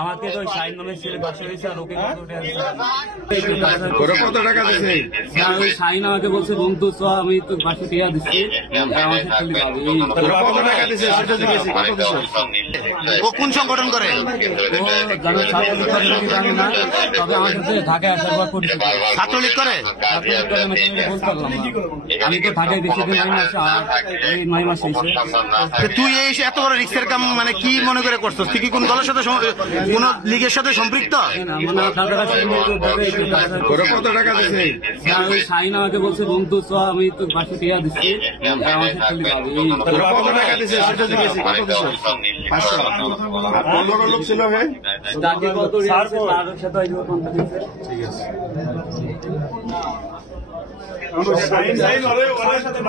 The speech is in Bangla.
আমাকে তো শাহিন নামের ছেলে বাসা হয়েছে আর ওকে কত টাকা দিচ্ছে? ওই শাহিন আমাকে বলছে বন্ধু চ আমি তো বাসা টিয়া দিচ্ছি আমাকে চলে যাবে। কত টাকা দিচ্ছে সেটা জিজ্ঞেস কত দিচ্ছে? ও কোন সংগঠন করে? ও জানো ছাত্রলীগ করে নাকি জানি না, তবে আমার কাছে ঢাকায় আসার পর পরিচিত। ছাত্রলীগ করে? ছাত্রলীগ করে আমি তোমাকে বলতে পারলাম না। আমি তো ঢাকায় বেশি দিন 9 মাস আর এই 9 মাস হয়েছে। তুই এই এত বড় রিক্সের কাম মানে কি মনে করে করছিস? তুই কি কোন দলের সাথে কোন লীগের সাথে সম্পৃক্ত? কত টাকা দিচ্ছে? ওই শাহিন আমাকে বলছে বন্ধু চ আমি তো বাসা টিয়া দিচ্ছি আমাকে চলে যাবে। কত টাকা দিচ্ছে সেটা জিজ্ঞেস কত দিচ্ছে? 500। আর কোন লোক ছিল? হ্যাঁ তাকে কত রিয়াছে তার সাথে হইলো কোনটা দিচ্ছে। ঠিক আছে। সাইন ওরে সাথে